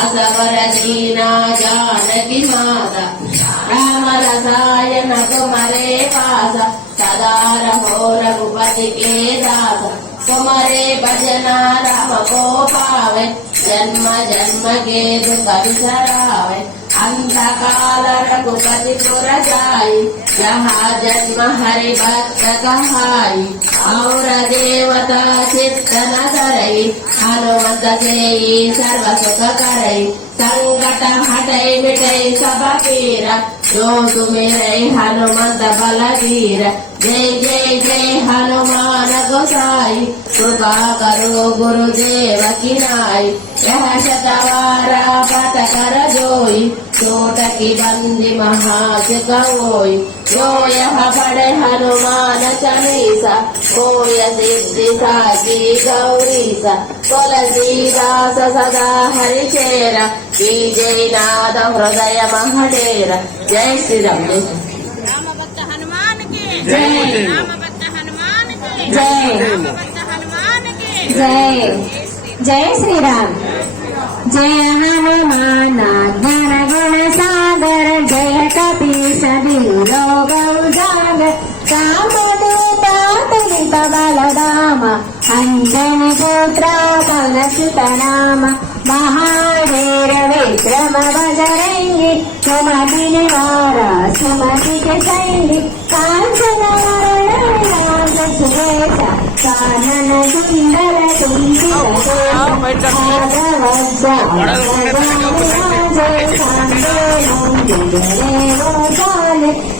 అసవరసీనా జానకి మాత రామరసాయన కుమరే పాస సదారహోరఘుపతికే దాస కుమరే భజన రామ గోపావే జన్మ జన్మకే దుఃఖ విసరావే అంధకాల రఘుపతి పురజాయి యహా జన్మ హరి భక్త కహాయి ఔర దేవత చిత్తన आलोवत जसले सर्व सुख करे संकट हटे मिटे सब पीर जो तुम्हें हनुमंत बलवीर। जय जय जय हनुमान। गोसाई कृपा करो गुरुदेव की नाई यह शतवारा पट कर जोई चोट की बंदी महाजगोई जो यह पढ़े हनुमान चालीसा कोय सिद्धि साची गौरीसा। तुलसीदास सदा हरिचेरा की जय नाद हृदय महडेर। जय श्री राम जय श्री राम। రామభక్త హనుమానికి జై. జై. జై శ్రీరామ్ జయ హనుమాన గణ గణ సాగర జయ కపి సబిలో గౌజాగర రామదూత తులిత బలరామ అంజని పుత్ర పలసిత రామ మహావీర విక్రమ బజరంగి సుమతి నివార సుమతి సైని కాంచన వరణ కానన సుందర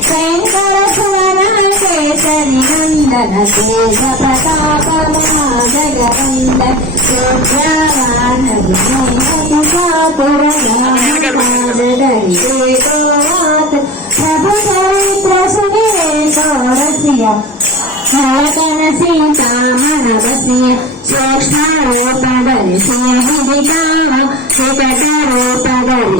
శంకర స్వర కేసరి నందన తేజ ప్రతాప మహాజగవంద రుద్రవాన వినయతి చాతుర ప్రభు చరిత్ర సునిరేశోరస్య హరకన సీతామణవసియ సూక్ష్మరూపదర్శియ విదితామ వికటరూపదర్శందర